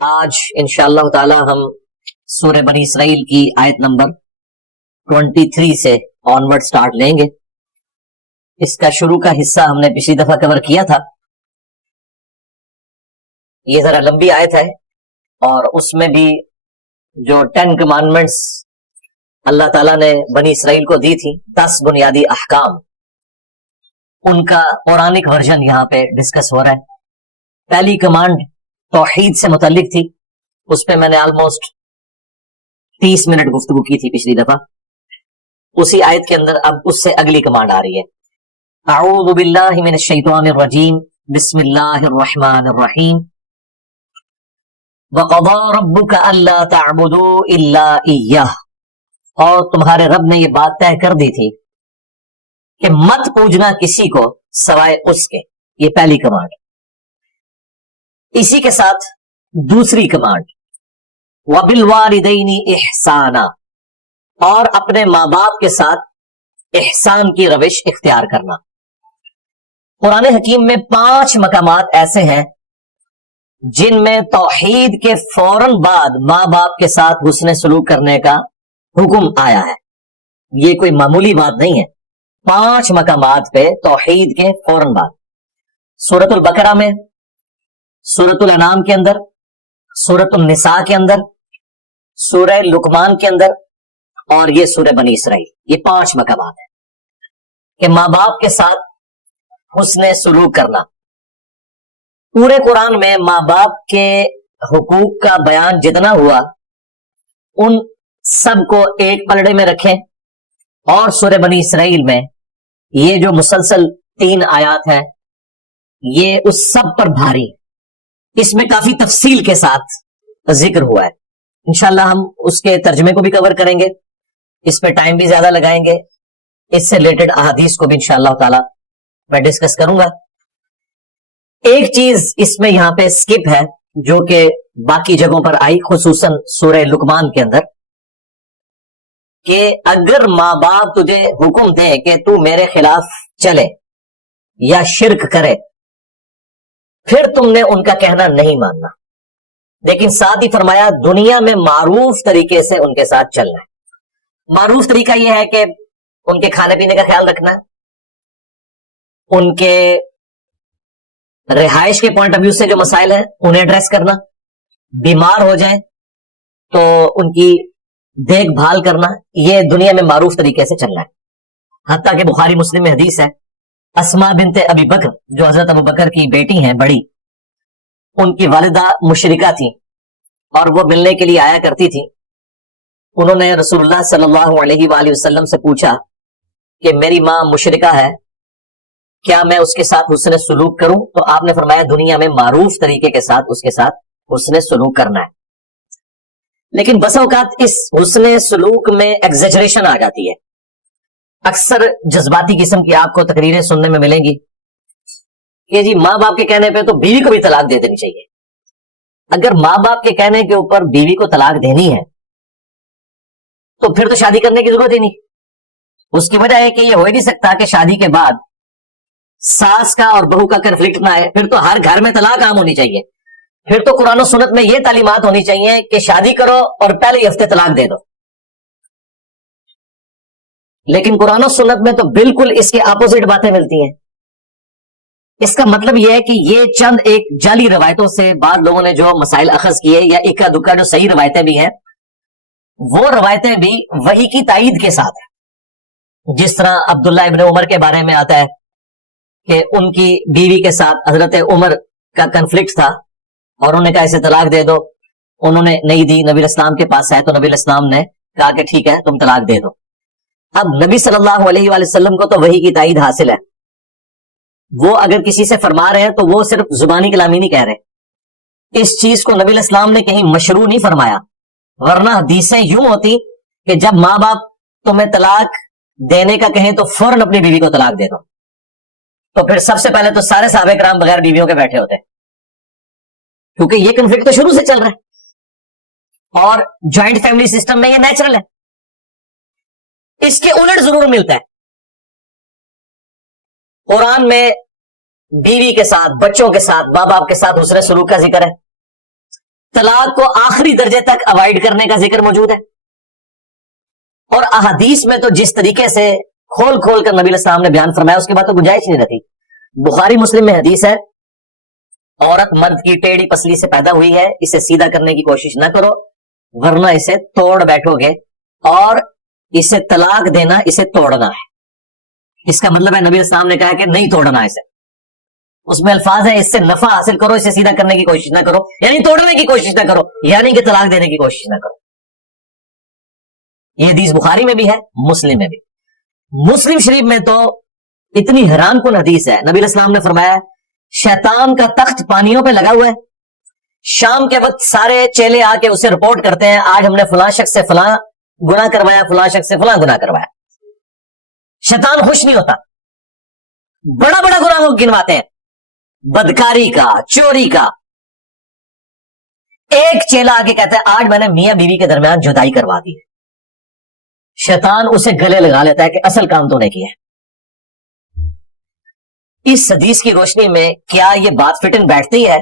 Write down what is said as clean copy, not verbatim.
آج انشاءاللہ تعالی ہم سورہ بنی اسرائیل کی آیت نمبر 23 سے آنورڈ سٹارٹ لیں گے۔ اس کا شروع کا حصہ ہم نے پچھلی دفعہ کور کیا تھا۔ یہ ذرا لمبی آیت ہے اور اس میں بھی جو 10 کمانڈمنٹس اللہ تعالیٰ نے بنی اسرائیل کو دی تھی، 10 بنیادی احکام، ان کا قرآنک ورژن یہاں پہ ڈسکس ہو رہا ہے۔ پہلی کمانڈ توحید سے متعلق تھی، اس پہ میں نے آلموسٹ 30 منٹ گفتگو کی تھی پچھلی دفعہ۔ اسی آیت کے اندر اب اس سے اگلی کمانڈ آ رہی ہے۔ اعوذ باللہ من الشیطان الرجیم، بسم اللہ الرحمن الرحیم۔ وَقَضَى رَبُّكَ أَلَّا تَعْبُدُوا إِلَّا إِيَّهُ، اور تمہارے رب نے یہ بات طے کر دی تھی کہ مت پوجنا کسی کو سوائے اس کے۔ یہ پہلی کمانڈ۔ اسی کے ساتھ دوسری کمانڈ، وَبِالْوَالِدَيْنِ إِحْسَانًا، اور اپنے ماں باپ کے ساتھ احسان کی روش اختیار کرنا۔ قرآن حکیم میں 5 مقامات ایسے ہیں جن میں توحید کے فوراً بعد ماں باپ کے ساتھ حسن سلوک کرنے کا حکم آیا ہے۔ یہ کوئی معمولی بات نہیں ہے۔ 5 مقامات پہ توحید کے فوراً بعد، سورۃ البقرہ میں، سورۃ الانعام کے اندر، سورۃ النساء کے اندر، سورہ لقمان کے اندر، اور یہ سورہ بنی اسرائیل۔ یہ 5 مقامات ہیں کہ ماں باپ کے ساتھ حسن سلوک کرنا۔ پورے قرآن میں ماں باپ کے حقوق کا بیان جتنا ہوا، ان سب کو ایک پلڑے میں رکھیں، اور سورہ بنی اسرائیل میں یہ جو مسلسل 3 آیات ہیں، یہ اس سب پر بھاری ہے۔ اس میں کافی تفصیل کے ساتھ ذکر ہوا ہے۔ انشاءاللہ ہم اس کے ترجمے کو بھی کور کریں گے، اس پہ ٹائم بھی زیادہ لگائیں گے، اس سے ریلیٹڈ احادیث کو بھی انشاءاللہ تعالی میں ڈسکس کروں گا۔ ایک چیز اس میں یہاں پہ سکپ ہے جو کہ باقی جگہوں پر آئی، خصوصاً سورہ لقمان کے اندر، کہ اگر ماں باپ تجھے حکم دیں کہ تو میرے خلاف چلے یا شرک کرے، پھر تم نے ان کا کہنا نہیں ماننا، لیکن ساتھ ہی فرمایا دنیا میں معروف طریقے سے ان کے ساتھ چلنا ہے۔ معروف طریقہ یہ ہے کہ ان کے کھانے پینے کا خیال رکھنا، ان کے رہائش کے پوائنٹ آف ویو سے جو مسائل ہیں انہیں ایڈریس کرنا، بیمار ہو جائیں تو ان کی دیکھ بھال کرنا، یہ دنیا میں معروف طریقے سے چلنا ہے۔ حتیٰ کہ بخاری مسلم میں حدیث ہے، اسماء بنت ابی بکر جو حضرت ابو بکر کی بیٹی ہیں بڑی، ان کی والدہ مشرکہ تھی اور وہ ملنے کے لیے آیا کرتی تھی۔ انہوں نے رسول اللہ صلی اللہ علیہ وآلہ وسلم سے پوچھا کہ میری ماں مشرکہ ہے، کیا میں اس کے ساتھ حسن سلوک کروں؟ تو آپ نے فرمایا دنیا میں معروف طریقے کے ساتھ اس کے ساتھ حسن سلوک کرنا ہے۔ لیکن بسا اوقات اس حسن سلوک میں ایگزیجریشن آ جاتی ہے۔ اکثر جذباتی قسم کی آپ کو تقریریں سننے میں ملیں گی کہ جی ماں باپ کے کہنے پہ تو بیوی کو بھی طلاق دے دینی چاہیے۔ اگر ماں باپ کے کہنے کے اوپر بیوی کو طلاق دینی ہے تو پھر تو شادی کرنے کی ضرورت ہی نہیں۔ اس کی وجہ ہے کہ یہ ہو ہی نہیں سکتا کہ شادی کے بعد ساس کا اور بہو کا کنفلکٹ نہ آئے، پھر تو ہر گھر میں طلاق عام ہونی چاہیے۔ پھر تو قرآن و سنت میں یہ تعلیمات ہونی چاہیے کہ شادی کرو اور پہلے ہی ہفتے طلاق دے دو۔ لیکن قرآن و سنت میں تو بالکل اس کے اپوزٹ باتیں ملتی ہیں۔ اس کا مطلب یہ ہے کہ یہ چند ایک جعلی روایتوں سے بعض لوگوں نے جو مسائل اخذ کیے، یا اکا دکا جو صحیح روایتیں بھی ہیں، وہ روایتیں بھی وحی کی تائید کے ساتھ ہیں۔ جس طرح عبداللہ ابن عمر کے بارے میں آتا ہے کہ ان کی بیوی کے ساتھ حضرت عمر کا کنفلکٹ تھا اور انہوں نے کہا اسے طلاق دے دو، انہوں نے نہیں دی، نبی الاسلام کے پاس ہے تو نبی الاسلام نے کہا کہ ٹھیک ہے تم طلاق دے دو۔ اب نبی صلی اللہ علیہ وآلہ وسلم کو تو وحی کی تائید حاصل ہے، وہ اگر کسی سے فرما رہے ہیں تو وہ صرف زبانی کلامی نہیں کہہ رہے، اس چیز کو نبی الاسلام نے کہیں مشروع نہیں فرمایا، ورنہ حدیثیں یوں ہوتی کہ جب ماں باپ تمہیں طلاق دینے کا کہیں تو فوراً اپنی بیوی کو طلاق دے دو۔ تو پھر سب سے پہلے تو سارے صحابہ کرام بغیر بیویوں کے بیٹھے ہوتے، کیونکہ یہ کنفلکٹ تو شروع سے چل رہا ہے اور جوائنٹ فیملی سسٹم میں یہ نیچرل ہے۔ اس کے الٹ ضرور ملتا ہے۔ قرآن میں بیوی کے ساتھ، بچوں کے ساتھ، ماں باپ کے ساتھ حسن سلوک کا ذکر ہے، طلاق کو آخری درجے تک اوائڈ کرنے کا ذکر موجود ہے، اور احادیث میں تو جس طریقے سے کھول کھول کر نبی علیہ السلام نے بیان فرمایا اس کے بعد تو گنجائش نہیں رہتی۔ بخاری مسلم میں حدیث ہے، عورت مرد کی ٹیڑھی پسلی سے پیدا ہوئی ہے، اسے سیدھا کرنے کی کوشش نہ کرو ورنہ اسے توڑ بیٹھو گے، اور اسے طلاق دینا اسے توڑنا ہے۔ اس کا مطلب ہے نبی علیہ السلام نے کہا کہ نہیں توڑنا اسے، اس میں الفاظ ہے اس سے نفع حاصل کرو، اسے سیدھا کرنے کی کوشش نہ کرو، یعنی توڑنے کی کوشش نہ کرو، یعنی کہ طلاق دینے کی کوشش نہ کرو۔ یہ حدیث بخاری میں بھی ہے، مسلم میں بھی۔ مسلم شریف میں تو اتنی حیران کن حدیث ہے، نبی علیہ السلام نے فرمایا شیطان کا تخت پانیوں پہ لگا ہوا ہے، شام کے وقت سارے چیلے آ کے اسے رپورٹ کرتے ہیں آج ہم نے فلاں شخص سے فلاں گناہ کروایا، فلاں شخص سے فلاں گناہ کروایا۔ شیطان خوش نہیں ہوتا، بڑا بڑا گناہ وہ گنواتے ہیں، بدکاری کا، چوری کا۔ ایک چیلا آ کے کہتا ہے آج میں نے میاں بیوی کے درمیان جدائی کروا دی ہے، شیطان اسے گلے لگا لیتا ہے کہ اصل کام تو نے کیا ہے۔ اس حدیث کی روشنی میں کیا یہ بات فٹ ان بیٹھتی ہے